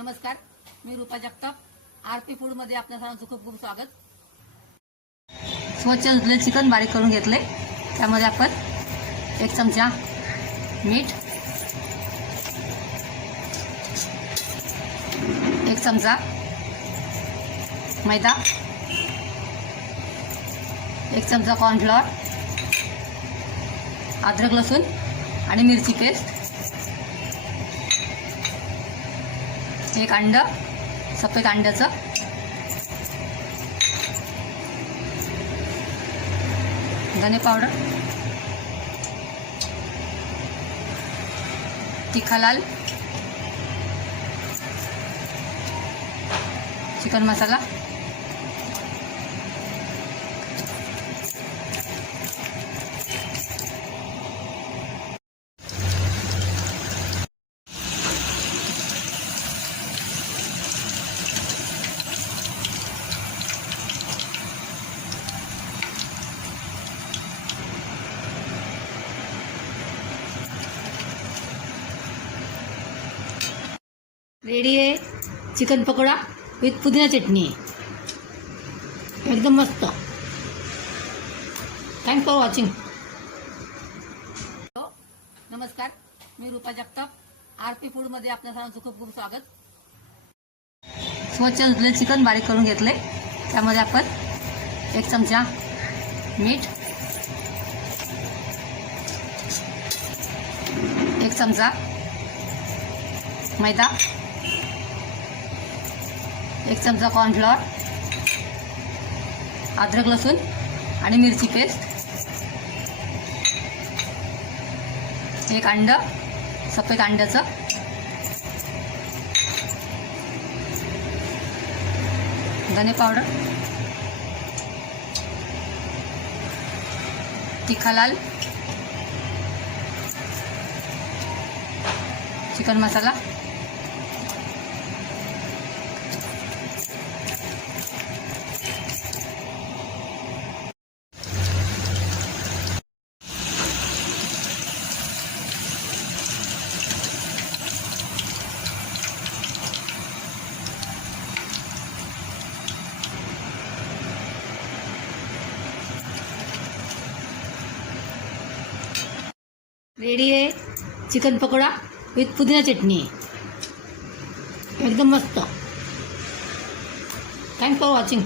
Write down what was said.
नमस्कार, मी रूपा जगताप. आरती फूडमध्ये आपल्या सर्वांचं खूप खूप स्वागत. स्वच्छ धुतलेले चिकन बारीक करून घेतले. त्यामध्ये आपण 1 चमचा मीठ, 1 चमचा मैदा, 1 चमचा कॉर्नफ्लॉवर, अद्रक लसूण आणि मिरची पेस्ट, 1 अंड, सफेद अंड्याचं, धने पावडर, तिखा लाल, चिकन मसाला, रेडी आहे चिकन पकोडा विथ पुदिना चटणी. एकदम मस्त. Thanks for watching. नमस्कार, मी रूपा जगताप. आरती फूडमध्ये आपल्या सर्वांचं खूप खूप स्वागत. स्वच्छ धुतलेले चिकन बारीक करून घेतले. त्यामध्ये आपण 1 चमचा मीठ, 1 चमचा मैदा, 1 चमचा कॉर्नफ्लॉवर, अद्रक लसूण आणि मिरची पेस्ट, 1 अंड, सफेद अंड्याचं, धने पावडर, तिखा लाल, चिकन मसाला, रेडी आहे चिकन पकोडा विथ पुदिना चटणी. एकदम मस्त. Thanks for watching.